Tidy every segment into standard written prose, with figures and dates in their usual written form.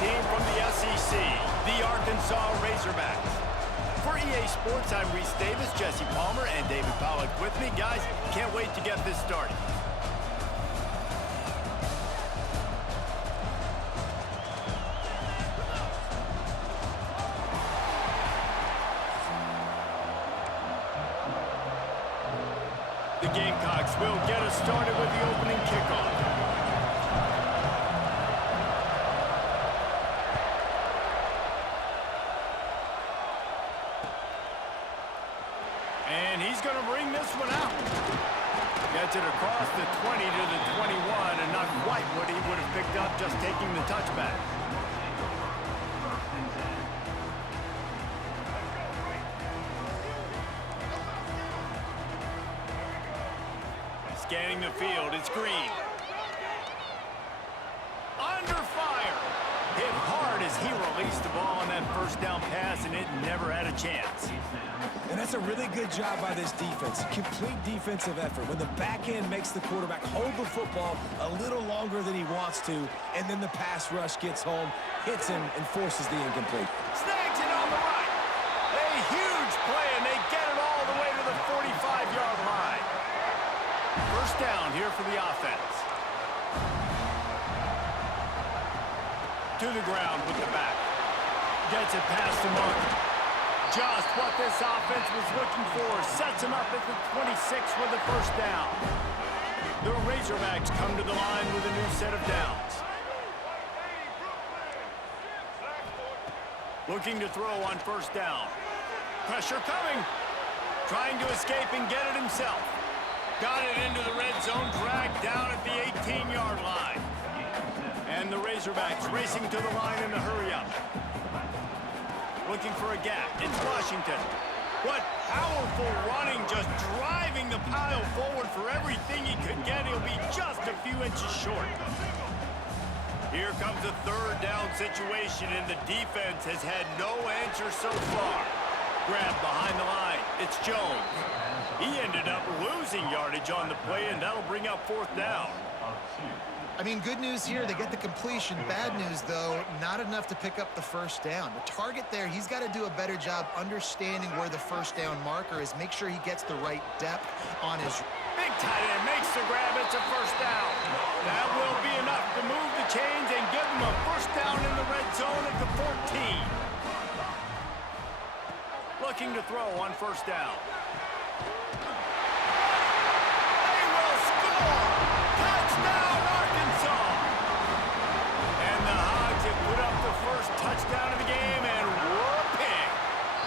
team from the SEC, the Arkansas Razorbacks. For EA Sports, I'm Reese Davis, Jesse Palmer, and David Pollack with me. Guys, can't wait to get this started. The Gamecocks will get us started with the opening kickoff. And he's going to bring this one out. Gets it across the 20 to the 21, and not quite what he would have picked up just taking the touchback. Scanning the field, it's Green. Under fire. Hit hard as he released the ball on that first down pass, and it never had a chance. And that's a really good job by this defense. Complete defensive effort. When the back end makes the quarterback hold the football a little longer than he wants to, and then the pass rush gets home, hits him, and forces the incomplete. Snags it on the right. A huge play, and they get it all the way to the 45-yard line. First down here for the offense. To the ground with the back. Gets it past the mark. Just what this offense was looking for. Sets him up at the 26 for the first down. The Razorbacks come to the line with a new set of downs. Looking to throw on first down. Pressure coming. Trying to escape and get it himself. Got it into the red zone, dragged down at the 18-yard line. And the Razorbacks racing to the line in a hurry-up. Looking for a gap. It's Washington. What powerful running, just driving the pile forward for everything he could get. He'll be just a few inches short. Here comes a third down situation, and the defense has had no answer so far. Grabbed behind the line. It's Jones. He ended up losing yardage on the play, and that'll bring up fourth down. I mean, good news here, they get the completion. Bad news, though, not enough to pick up the first down. The target there, he's got to do a better job understanding where the first down marker is. Make sure he gets the right depth on his... Big tight end makes the grab. It's a first down. That will be enough to move the chains and give him a first down in the red zone at the 14. Looking to throw on first down. They will score! Touchdown, Arkansas! And the Hogs have put up the first touchdown of the game, and Woo Pig!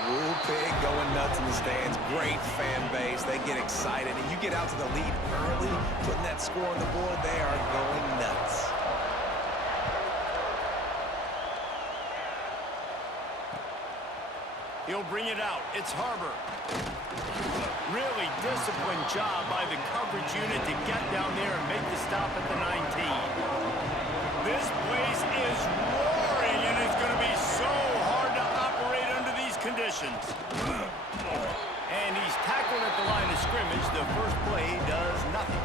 Woo Pig going nuts in the stands. Great fan base. They get excited, and you get out to the lead early, putting that score on the board, they are going nuts. He'll bring it out. It's Harbor. Really disciplined job by the coverage unit to get down there and make the stop at the 19. This place is roaring, and it's going to be so hard to operate under these conditions. And he's tackled at the line of scrimmage. The first play does nothing.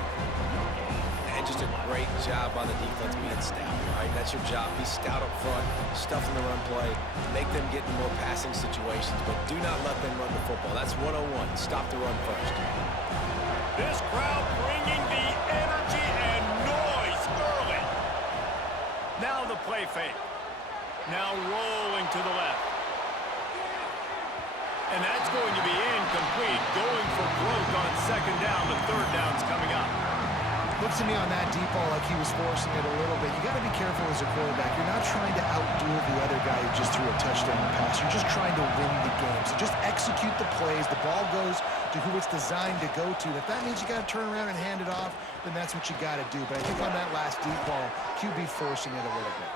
And just a great job by the defense being stout, right? That's your job. Be stout up front, stuff in the run play, make them get in more passing situations, but do not let them run the football. That's 101. Stop the run first. This crowd bringing the energy and noise early. Now the play fake. Now rolling to the left. And that's going to be incomplete. Going for broke on second down. The third down's coming up. Looks to me on that deep ball like he was forcing it a little bit. You got to be careful as a quarterback. You're not trying to outduel the other guy who just threw a touchdown pass. You're just trying to win the game. So just execute the plays. The ball goes to who it's designed to go to. If that means you got to turn around and hand it off, then that's what you got to do. But I think on that last deep ball, QB forcing it a little bit.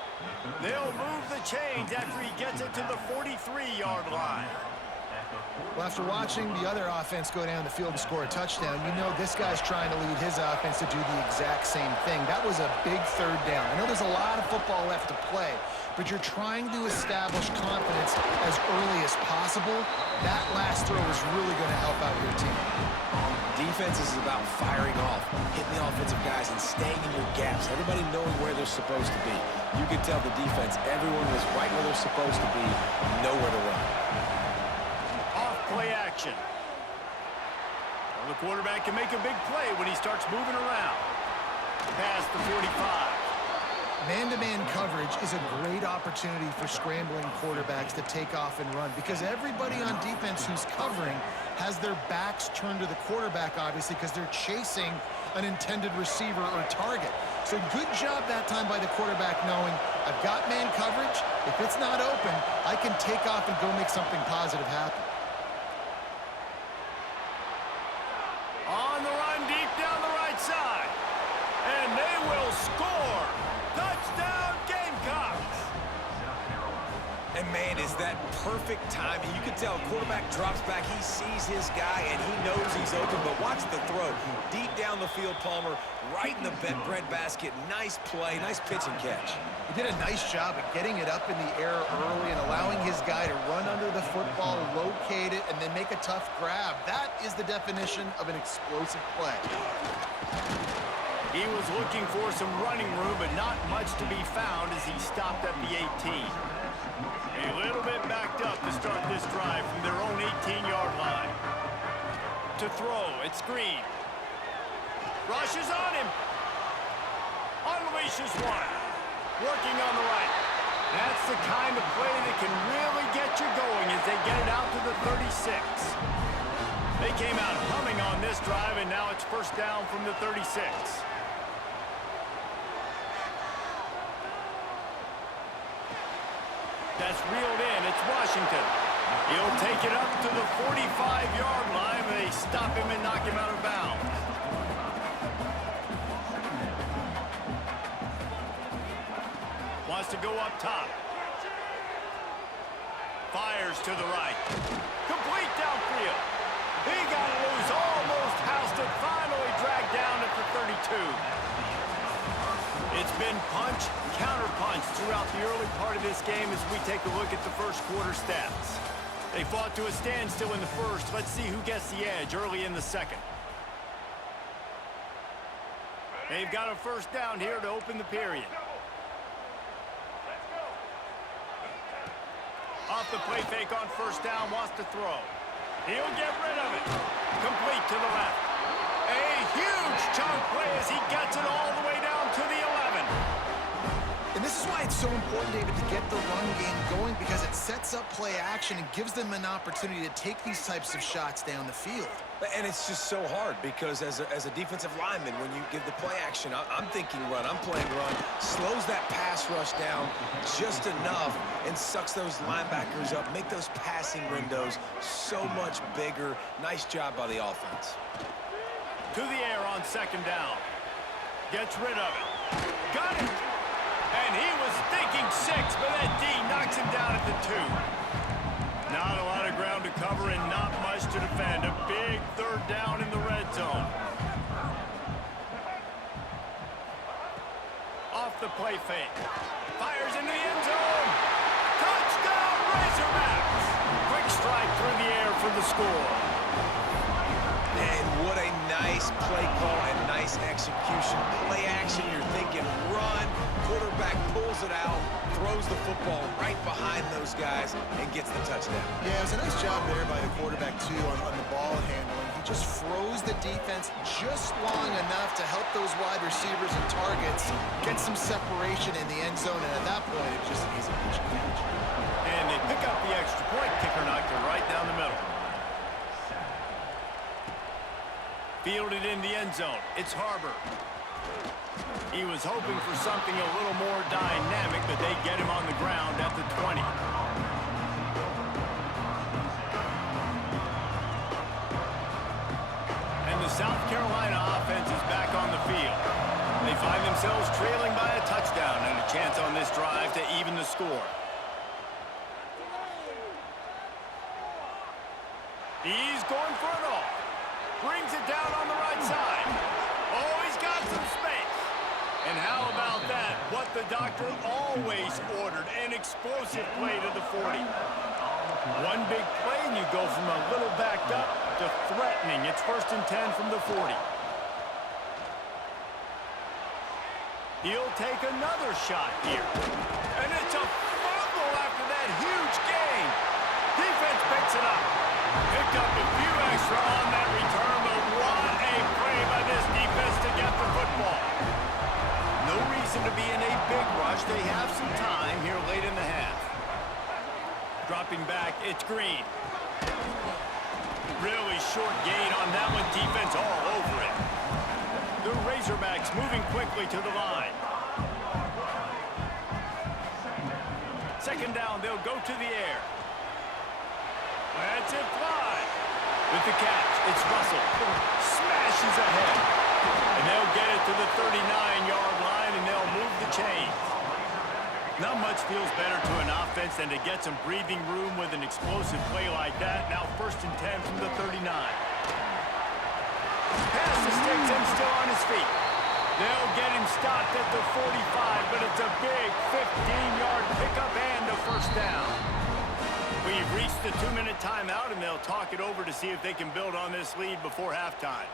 They'll move the chains after he gets it to the 43-yard line. Well, after watching the other offense go down the field and score a touchdown, you know this guy's trying to lead his offense to do the exact same thing. That was a big third down. I know there's a lot of football left to play, but you're trying to establish confidence as early as possible. That last throw is really going to help out your team. Defense is about firing off, hitting the offensive guys, and staying in your gaps. Everybody knowing where they're supposed to be. You can tell the defense, everyone was right where they're supposed to be, nowhere to run. Play action. Well, the quarterback can make a big play when he starts moving around. Past the 45. Man-to-man coverage is a great opportunity for scrambling quarterbacks to take off and run because everybody on defense who's covering has their backs turned to the quarterback, obviously, because they're chasing an intended receiver or target. So good job that time by the quarterback knowing I've got man coverage. If it's not open, I can take off and go make something positive happen. On the run, deep down the right side. And they will score. Touchdown, Gamecocks. And, man, is that perfect timing. You can tell quarterback drops back. He sees his guy, and he knows he's open. But watch the throw. Deep down the field, Palmer, right in the breadbasket. Nice play, nice pitch and catch. He did a nice job of getting it up in the air early and allowing his guy to run under the football, locate it, and then make a tough grab. That is the definition of an explosive play. He was looking for some running room, but not much to be found as he stopped at the 18. A little bit backed up to start this drive from their own 18-yard line. To throw, it's Green. Rushes on him. Unleashes one. Working on the right. That's the kind of play that can really get you going as they get it out to the 36. They came out humming on this drive, and now it's first down from the 36. That's reeled in. It's Washington. He'll take it up to the 45-yard line. They stop him and knock him out of bounds. Wants to go up top. Fires to the right. Complete downfield. He got loose, almost housed it, finally dragged down at the 32. It's been punch, counter-punch throughout the early part of this game as we take a look at the first quarter stats. They fought to a standstill in the first. Let's see who gets the edge early in the second. They've got a first down here to open the period. Off the play fake on first down, wants to throw. He'll get rid of it. Complete to the left. A huge chunk play as he gets it all the way down to the 11. And this is why it's so important, David, to get the run game going because it sets up play action and gives them an opportunity to take these types of shots down the field. And it's just so hard because as a defensive lineman, when you give the play action, I'm thinking run, I'm playing run, slows that pass rush down just enough and sucks those linebackers up, make those passing windows so much bigger. Nice job by the offense. To the air on second down. Gets rid of it. Got it. And he was thinking 6, but that D knocks him down at the 2. Not a lot of ground to cover and not much to defend. A big third down in the red zone. Off the play fake. Fires into the end zone. Touchdown, Razorbacks. Quick strike through the air for the score. And what a nice play call and nice execution. Play action, you're thinking run. Quarterback pulls it out, throws the football right behind those guys, and gets the touchdown. Yeah, it was a nice job there by the quarterback, too, on the ball handling. He just froze the defense just long enough to help those wide receivers and targets get some separation in the end zone, and at that point, it's just an easy catch. And they pick up the extra point. Kicker knocked it right down the middle. Fielded in the end zone. It's Harbor. He was hoping for something a little more dynamic, but they get him on the ground at the 20. And the South Carolina offense is back on the field. They find themselves trailing by a touchdown and a chance on this drive to even the score. He's going for it all. Brings it down on the right side. Oh, he's got some space. And how about that? What the doctor always ordered, an explosive play to the 40. One big play, and you go from a little backed up to threatening. It's 1st and 10 from the 40. He'll take another shot here. And it's a fumble after that huge gain. Defense picks it up. Picked up a few extra on that return, but what a play by this defense to get the football. No reason to be in a big rush. They have some time here late in the half. Dropping back, it's Green. Really short gain on that one. Defense all over it. The Razorbacks moving quickly to the line. Second down, they'll go to the air. That's it, fly. With the catch, it's Russell. Smashes ahead. And they'll get it to the 39-yard line, and they'll move the chains. Not much feels better to an offense than to get some breathing room with an explosive play like that. Now 1st and 10 from the 39. Pass the sticks and still on his feet. They'll get him stopped at the 45, but it's a big 15-yard pickup and a 1st down. We've reached the 2-minute timeout, and they'll talk it over to see if they can build on this lead before halftime.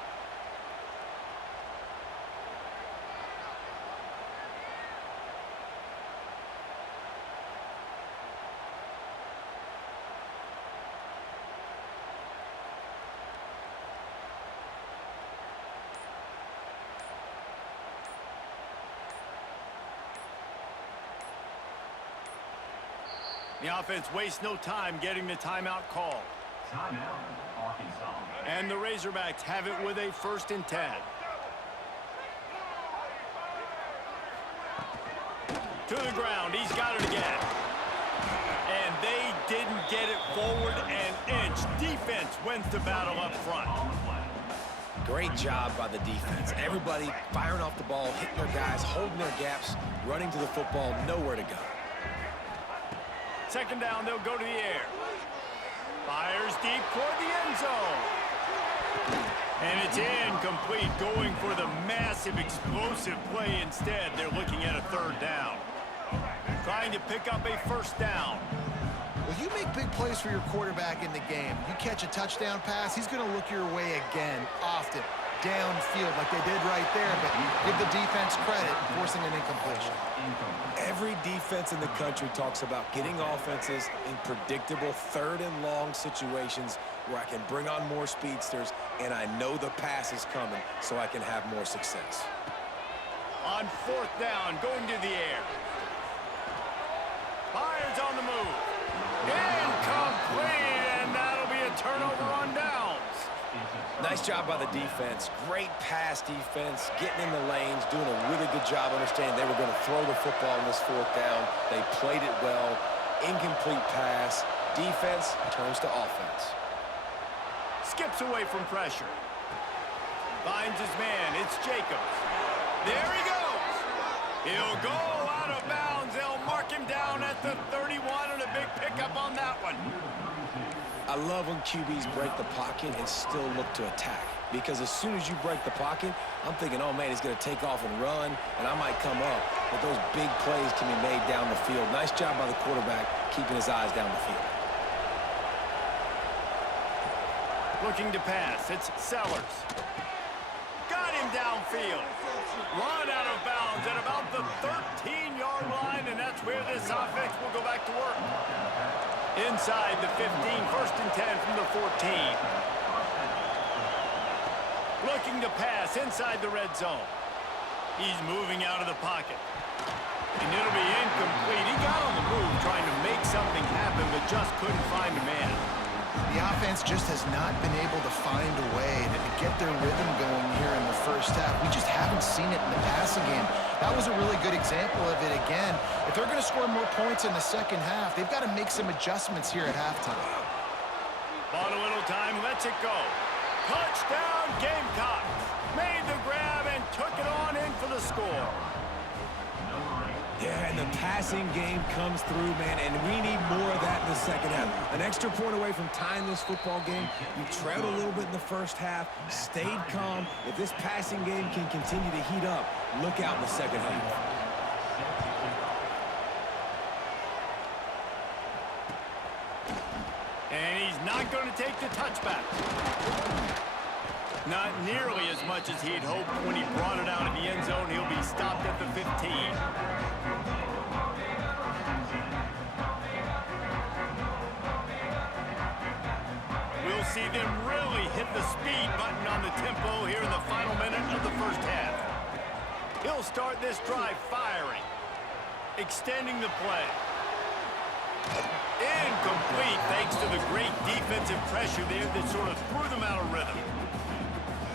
The offense wastes no time getting the timeout called. Timeout, Arkansas. And the Razorbacks have it with a 1st and 10. To the ground, he's got it again. And they didn't get it forward an inch. Defense wins the battle up front. Great job by the defense. Everybody firing off the ball, hitting their guys, holding their gaps, running to the football, nowhere to go. Second down, they'll go to the air. Fires deep toward the end zone. And it's incomplete, going for the massive explosive play instead. They're looking at a 3rd down. Trying to pick up a 1st down. Well, you make big plays for your quarterback in the game. You catch a touchdown pass, he's going to look your way again, often, downfield like they did right there, but give the defense credit, forcing an incompletion. Every defense in the country talks about getting offenses in predictable 3rd and long situations where I can bring on more speedsters and I know the pass is coming so I can have more success. On 4th down, going to the air. Fires on the move. Incomplete, and that'll be a turnover on downs. Nice job by the defense. Great pass defense, getting in the lanes, doing a really good job understanding they were going to throw the football in this 4th down. They played it well. Incomplete pass. Defense turns to offense. Skips away from pressure. Finds his man. It's Jacobs. There he goes. He'll go out of bounds. They'll mark him down at the 31, and a big pickup on that one. I love when QBs break the pocket and still look to attack. Because as soon as you break the pocket, I'm thinking, oh, man, he's going to take off and run, and I might come up. But those big plays can be made down the field. Nice job by the quarterback keeping his eyes down the field. Looking to pass. It's Sellers. Got him downfield. Run out of bounds at about the 13-yard line, and that's where this offense will go back to work. Inside the 15, 1st and 10 from the 14. Looking to pass inside the red zone. He's moving out of the pocket. And it'll be incomplete. He got on the move trying to make something happen, but just couldn't find a man. The offense just has not been able to find a way to get their rhythm going here in the 1st half. We just haven't seen it in the passing game. That was a really good example of it again. If they're going to score more points in the 2nd half, they've got to make some adjustments here at halftime. Bought a little time, lets it go. Touchdown, Gamecocks. Made the grab and took it on in for the score. Yeah, and the passing game comes through, man, and we need more of that in the second half. An extra point away from tying this football game. You trailed a little bit in the first half, stayed calm. If this passing game can continue to heat up, look out in the second half. And he's not going to take the touchback. Not nearly as much as he'd hoped when he brought it out of the end zone. He'll be stopped at the 15. We'll see them really hit the speed button on the tempo here in the final minute of the first half. He'll start this drive firing, extending the play. Incomplete thanks to the great defensive pressure there that sort of threw them out of rhythm.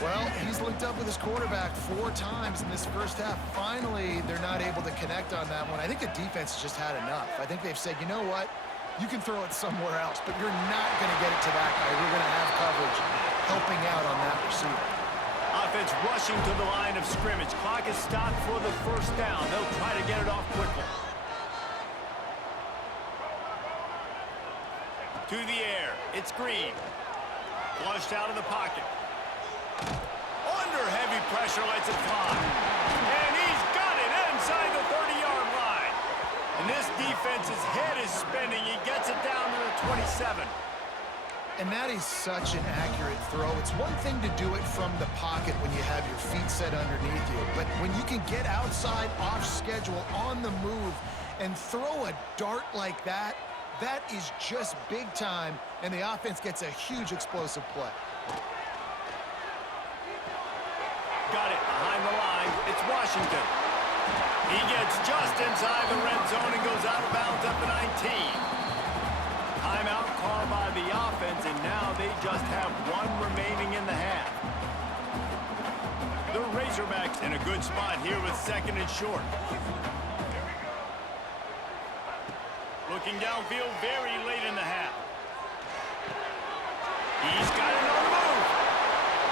Well, he's linked up with his quarterback 4 times in this first half. Finally, they're not able to connect on that one. I think the defense has just had enough. I think they've said, you know what? You can throw it somewhere else, but you're not going to get it to that guy. We're going to have coverage helping out on that receiver. Offense rushing to the line of scrimmage. Clock is stopped for the first down. They'll try to get it off quickly. To the air. It's Green. Flushed out of the pocket. Under heavy pressure, lets it fly. And he's got it inside the 30-yard line. And this defense's head is spinning. He gets it down to the 27. And that is such an accurate throw. It's one thing to do it from the pocket when you have your feet set underneath you. But when you can get outside, off schedule, on the move, and throw a dart like that, that is just big time, and the offense gets a huge explosive play. Got it behind the line. It's Washington. He gets just inside the red zone and goes out of bounds at the 19. Timeout called by the offense, and now they just have 1 remaining in the half. The Razorbacks in a good spot here with 2nd and short. Looking downfield very late in the half. He's got it on the move.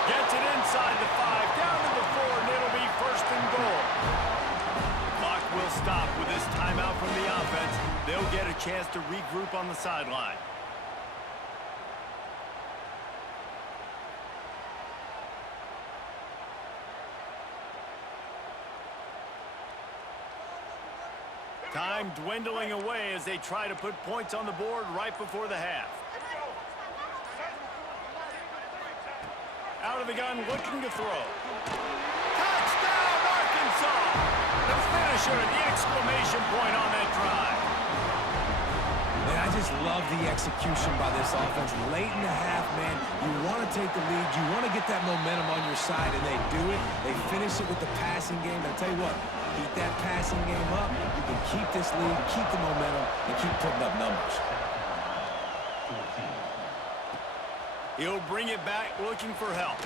Gets it inside the 5, down to the 4, and it'll be 1st and goal. The clock will stop with this timeout from the offense. They'll get a chance to regroup on the sideline. Time dwindling away as they try to put points on the board right before the half. Out of the gun, looking to throw. Touchdown, Arkansas! The finisher, the exclamation point on that drive. Man, I just love the execution by this offense. Late in the half, man, you want to take the lead. You want to get that momentum on your side, and they do it. They finish it with the passing game. I'll tell you what, keep that passing game up. You can keep this lead, keep the momentum, and keep putting up numbers. He'll bring it back looking for help.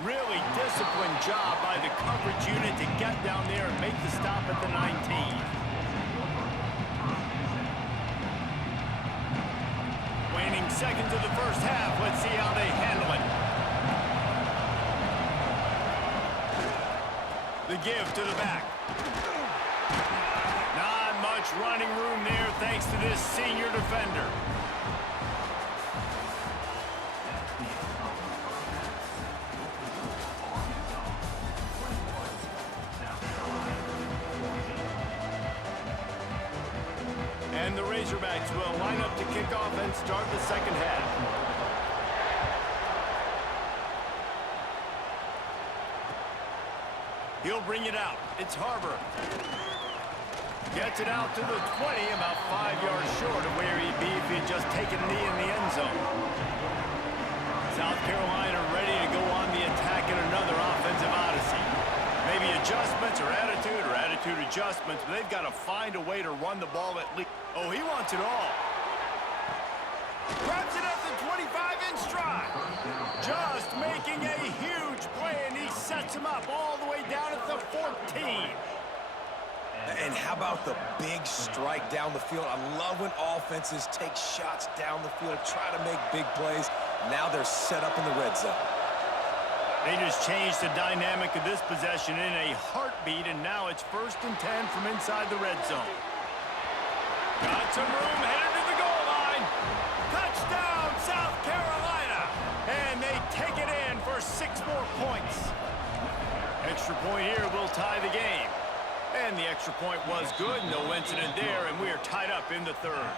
Really disciplined job by the coverage unit to get down there and make the stop at the 19. Waning seconds of the first half. Let's see how they handle it. The give to the back. Not much running room there thanks to this senior defender. And the Razorbacks will line up to kick off and start the second half. He'll bring it out. It's Harbor. Gets it out to the 20, about 5 yards short of where he'd be if he'd just taken a knee in the end zone. South Carolina ready to go on the attack in another offensive odyssey. Maybe adjustments or attitude adjustments, but they've got to find a way to run the ball at least. Oh, he wants it all. Grabs it at the 25 in stride. Just making a huge play, and he sets him up all the way down at the 14. And how about the big strike down the field? I love when offenses take shots down the field, try to make big plays. Now they're set up in the red zone. They just changed the dynamic of this possession in a heartbeat, and now it's 1st and 10 from inside the red zone. Got some room, headed to the goal line. Touchdown, South Carolina! And they take it in for 6 more points. Extra point here will tie the game. And the extra point was good, no incident there, and we are tied up in the 3rd.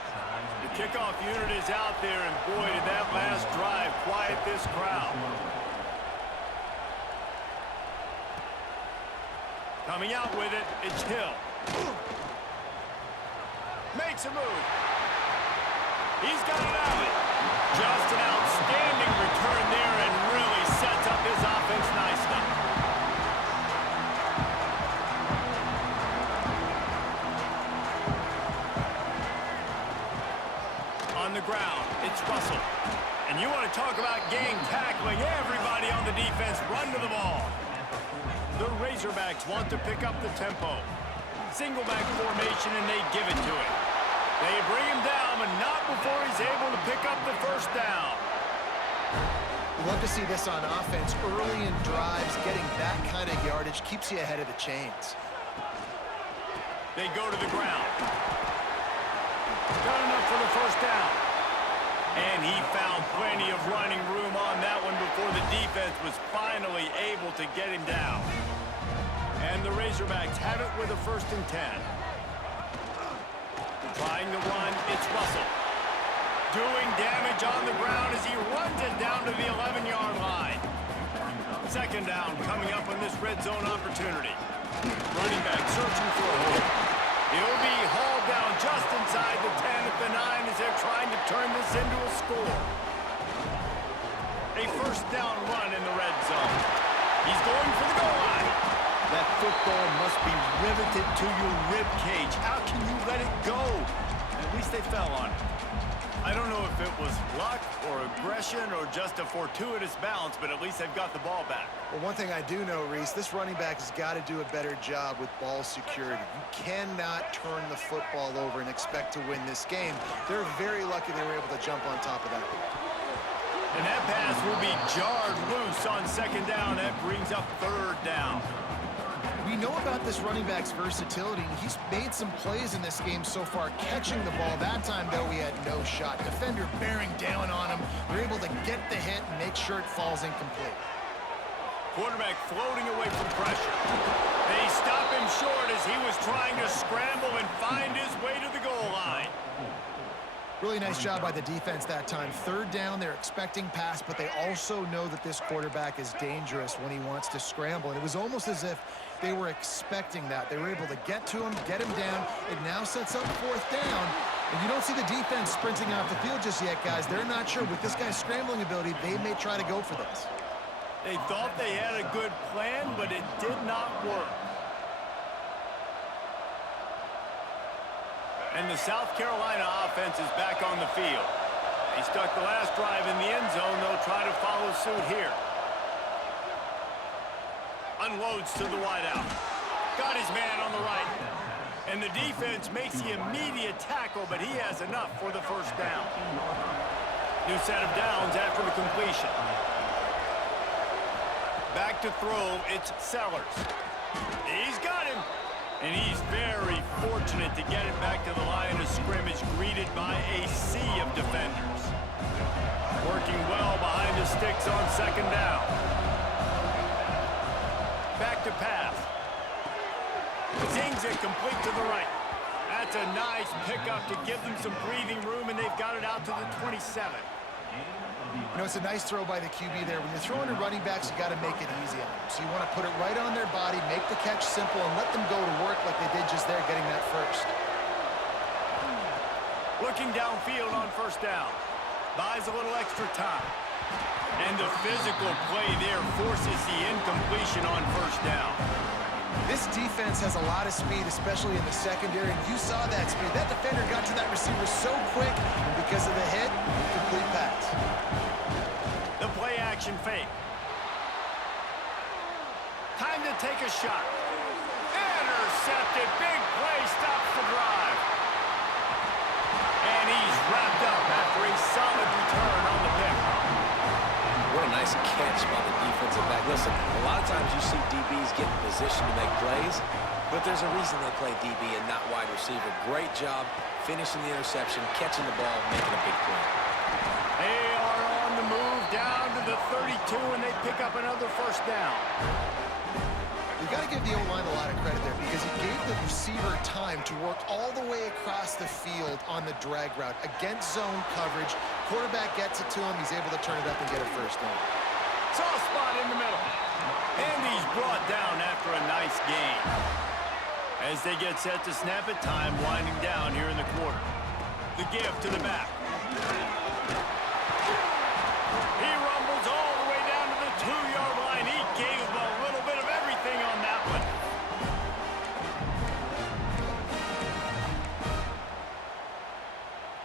The kickoff unit is out there, and boy, did that last drive quiet this crowd. Coming out with it, it's Hill. Makes a move. He's got it out. Just an outstanding return there and really sets up his offense nicely. On the ground, it's Russell. And you want to talk about game tackling. Everybody on the defense run to the ball. The Razorbacks want to pick up the tempo. Single back formation, and they give it to him. They bring him down, but not before he's able to pick up the 1st down. Love to see this on offense. Early in drives, getting that kind of yardage keeps you ahead of the chains. They go to the ground. Got enough for the 1st down. And he found plenty of running room on that one before the defense was finally able to get him down. And the Razorbacks have it with a 1st and 10. Trying to run, it's Russell. Doing damage on the ground as he runs it down to the 11-yard line. 2nd down coming up on this red zone opportunity. Running back searching for a hole. He'll be hauled down just inside the 10 at the 9 as they're trying to turn this into a score. A 1st down run in the red zone. He's going for the goal line. That football must be riveted to your rib cage. How can you let it go? At least they fell on it. I don't know if it was luck or aggression or just a fortuitous bounce, but at least they've got the ball back. Well, one thing I do know, Reese, this running back has got to do a better job with ball security. You cannot turn the football over and expect to win this game. They're very lucky they were able to jump on top of that. And that pass will be jarred loose on 2nd down. That brings up 3rd down. We know about this running back's versatility. He's made some plays in this game so far, catching the ball. That time, though, he had no shot. Defender bearing down on him. They're able to get the hit and make sure it falls incomplete. Quarterback floating away from pressure. They stop him short as he was trying to scramble and find his way to the goal line. Really nice job by the defense that time. 3rd down, they're expecting pass, but they also know that this quarterback is dangerous when he wants to scramble. And it was almost as if they were expecting that. They were able to get to him, get him down. It now sets up 4th down. And you don't see the defense sprinting off the field just yet, guys. They're not sure. With this guy's scrambling ability, they may try to go for this. They thought they had a good plan, but it did not work. And the South Carolina offense is back on the field. They stuck the last drive in the end zone. They'll try to follow suit here. Unloads to the wideout. Got his man on the right. And the defense makes the immediate tackle, but he has enough for the 1st down. New set of downs after the completion. Back to throw, it's Sellers. He's got him. And he's very fortunate to get it back to the line of scrimmage, greeted by a sea of defenders. Working well behind the sticks on 2nd down. Back to pass. Zings it complete to the right. That's a nice pickup to give them some breathing room, and they've got it out to the 27. You know, it's a nice throw by the QB there. When you're throwing to running backs, you got to make it easy on them. So you want to put it right on their body, make the catch simple, and let them go to work like they did just there, getting that 1st. Looking downfield on 1st down. Buys a little extra time. And the physical play there forces the incompletion on 1st down. This defense has a lot of speed, especially in the secondary, and you saw that speed. That defender got to that receiver so quick, and because of the hit, incomplete pass. The play-action fake. Time to take a shot. Intercepted. Big play stops the drive. And he's wrapped up after a solid return on the pick. What a nice catch by the defensive back. Listen, a lot of times you see DBs get in position to make plays, but there's a reason they play DB and not wide receiver. Great job finishing the interception, catching the ball, making a big play. They are on the move down to the 32, and they pick up another first down. You got to give the O-line a lot of credit there because he gave the receiver time to work all the way across the field on the drag route against zone coverage. Quarterback gets it to him. He's able to turn it up and get a first down. Soft spot in the middle. And he's brought down after a nice gain. As they get set to snap it, time winding down here in the quarter. The give to the back. He rumbles all the way down to the 2-yard line. He gave him a little bit of everything on that one.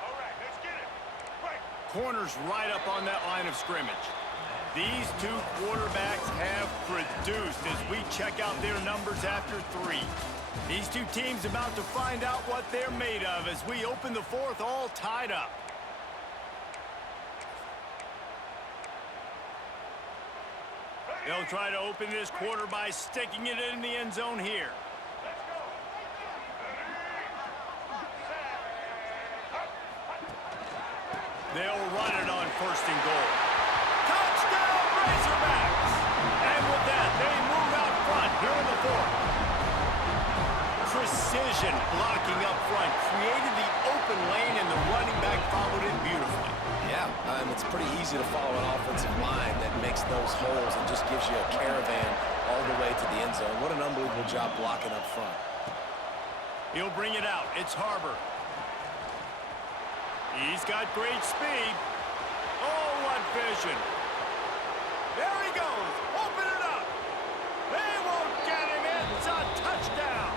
All right, let's get it. Quick. Corners right up on that line of scrimmage. These two quarterbacks have produced as we check out their numbers after 3. These two teams about to find out what they're made of as we open the fourth all tied up. They'll try to open this quarter by sticking it in the end zone here. They'll run it on 1st and goal. Touchdown, Razorbacks! And with that, they move out front here in the fourth. Precision blocking up front created the open lane, and the running back followed it beautifully. Yeah, it's pretty easy to follow an offensive line that makes those holes and just gives you a caravan all the way to the end zone. What an unbelievable job blocking up front. He'll bring it out. It's Harbor. He's got great speed. Oh, what vision. There he goes. Open it up. They won't get him in. It's a touchdown.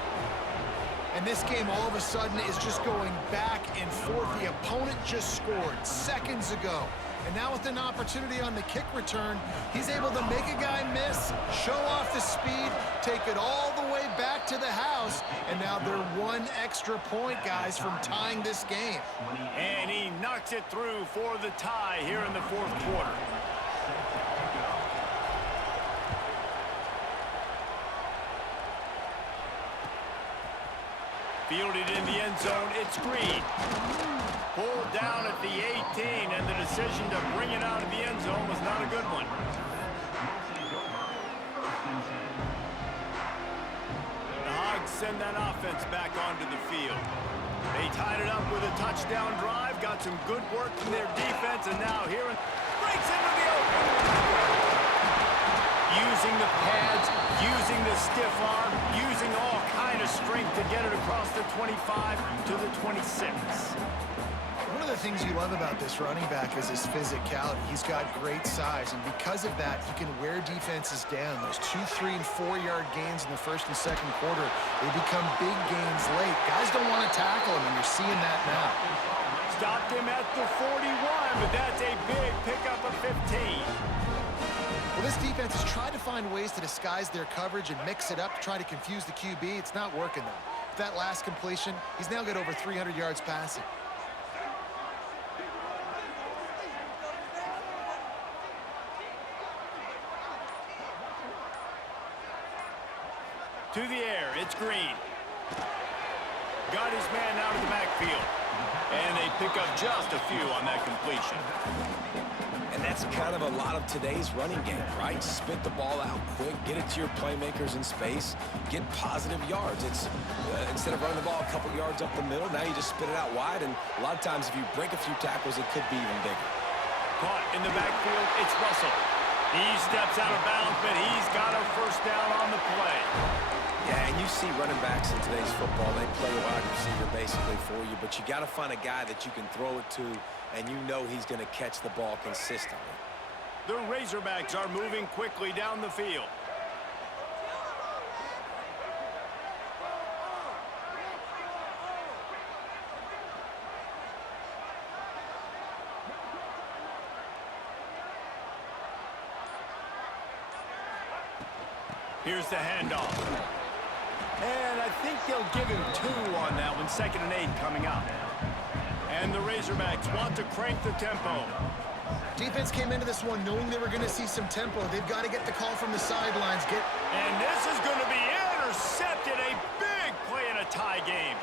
And this game all of a sudden is just going back and forth. The opponent just scored seconds ago. And now with an opportunity on the kick return, he's able to make a guy miss, show off the speed, take it all the way back to the house, and now they're 1 extra point, guys, from tying this game. And he knocks it through for the tie here in the fourth quarter. Fielded in the end zone, it's Green. Pulled down at the 18, and the decision to bring it out of the end zone was not a good one. The Hogs send that offense back onto the field. They tied it up with a touchdown drive, got some good work from their defense, and now here breaks into the open. Using the pads, using the stiff arm, using all kind of strength to get it across the 25 to the 26. One of the things you love about this running back is his physicality. He's got great size, and because of that, he can wear defenses down. Those 2-, 3-, and 4-yard gains in the first and second quarter, they become big gains late. Guys don't want to tackle him, and you're seeing that now. Stopped him at the 41, but that's a big pickup of 15. Well, this defense has tried to find ways to disguise their coverage and mix it up to try to confuse the QB. It's not working, though. With that last completion, he's now got over 300 yards passing. To the air, it's Green. Got his man out of the backfield. And they pick up just a few on that completion. And that's kind of a lot of today's running game, right? Spit the ball out quick, get it to your playmakers in space, get positive yards. It's instead of running the ball a couple yards up the middle, now you just spit it out wide, and a lot of times if you break a few tackles, it could be even bigger. Caught in the backfield, it's Russell. He steps out of bounds, but he's got a first down on the play. Yeah, and you see running backs in today's football, they play wide receiver basically for you, but you got to find a guy that you can throw it to, and you know he's going to catch the ball consistently. The Razorbacks are moving quickly down the field. Here's the handoff. And I think they'll give him 2 on that one, 2nd and 8 coming up. And the Razorbacks want to crank the tempo. Defense came into this one knowing they were going to see some tempo. They've got to get the call from the sidelines. And this is going to be intercepted. A big play in a tie game.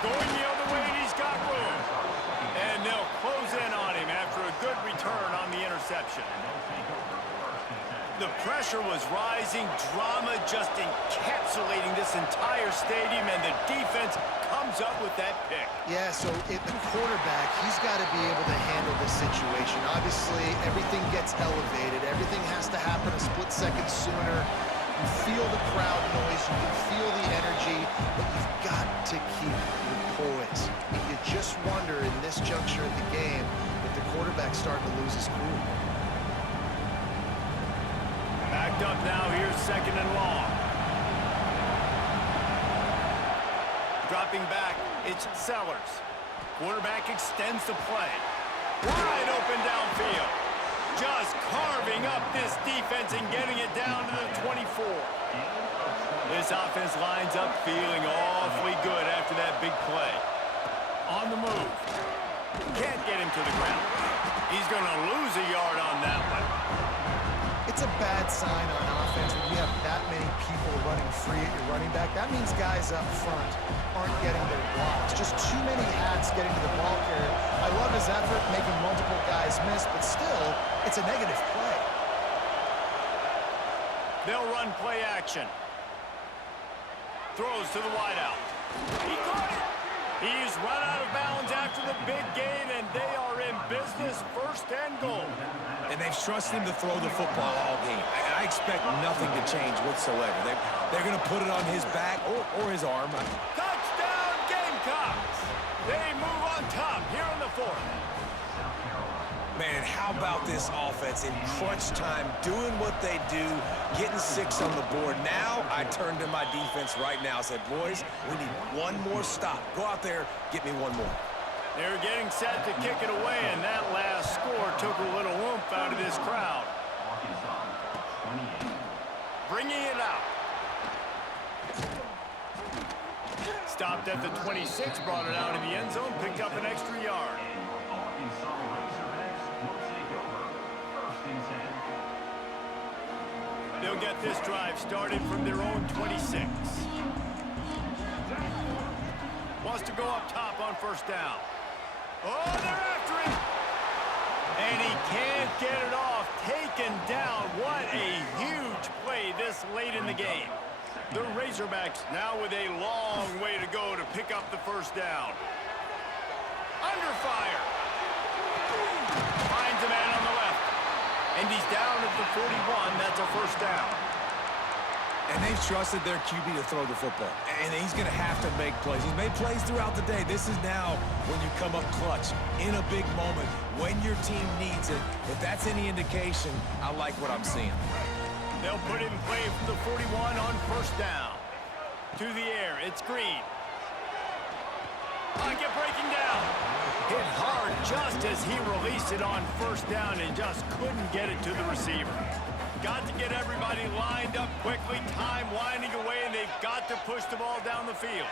Going the other way, and he's got room. And they'll close in on him after a good return on the interception. The pressure was rising, drama just encapsulating this entire stadium, and the defense comes up with that pick. Yeah, so the quarterback, he's got to be able to handle this situation. Obviously, everything gets elevated. Everything has to happen a split second sooner. You feel the crowd noise. You can feel the energy, but you've got to keep your poise. You just wonder in this juncture of the game if the quarterback's starting to lose his cool. Backed up now, here's second and long. Dropping back, it's Sellers. Quarterback extends the play. Wide open downfield. Just carving up this defense and getting it down to the 24. This offense lines up feeling awfully good after that big play. On the move. Can't get him to the ground. He's going to lose a yard on that one. It's a bad sign on offense when you have that many people running free at your running back. That means guys up front aren't getting their blocks. Just too many hats getting to the ball carrier. I love his effort making multiple guys miss, but still, it's a negative play. They'll run play action. Throws to the wideout. He caught it. He's run out of bounds after the big gain, and they are in business, first and goal. And they've trusted him to throw the football all game. I expect nothing to change whatsoever. They're going to put it on his back or his arm. Touchdown, Gamecocks! They move on top here in the fourth. Man, how about this offense in crunch time, doing what they do, getting 6 on the board. Now, I turn to my defense right now and said, boys, we need one more stop. Go out there, get me one more. They're getting set to kick it away, and that last score took a little oomph out of this crowd. Bringing it out. Stopped at the 26, brought it out in the end zone, picked up an extra yard. They'll get this drive started from their own 26. Wants to go up top on first down. Oh, they're after him. And he can't get it off. Taken down. What a huge play this late in the game. The Razorbacks now with a long way to go to pick up the first down. Under fire. Finds a man on the left. And he's down at the 41. That's a first down. And they've trusted their QB to throw the football. And he's going to have to make plays. He's made plays throughout the day. This is now when you come up clutch in a big moment when your team needs it. If that's any indication, I like what I'm seeing. They'll put it in play from the 41 on first down. To the air, it's Green. Pocket breaking down. Hit hard just as he released it on first down and just couldn't get it to the receiver. Got to get everybody lined up quickly, time winding away, and they've got to push the ball down the field.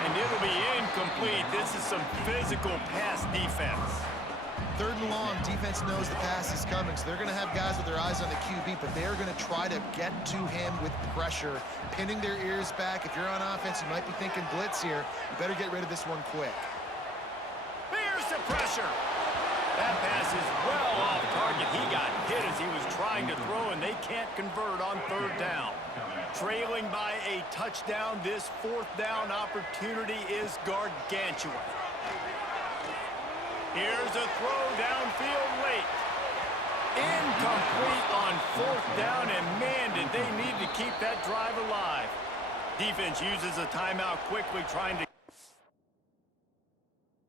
And it'll be incomplete. This is some physical pass defense. Third and long, defense knows the pass is coming, so they're going to have guys with their eyes on the QB, but they're going to try to get to him with pressure, pinning their ears back. If you're on offense, you might be thinking blitz here. You better get rid of this one quick. Here's the pressure. That pass is well off target. He got hit as he was trying to throw, and they can't convert on third down. Trailing by a touchdown, this fourth down opportunity is gargantuan. Here's a throw downfield late. Incomplete on fourth down, and man, did they need to keep that drive alive. Defense uses a timeout quickly, trying to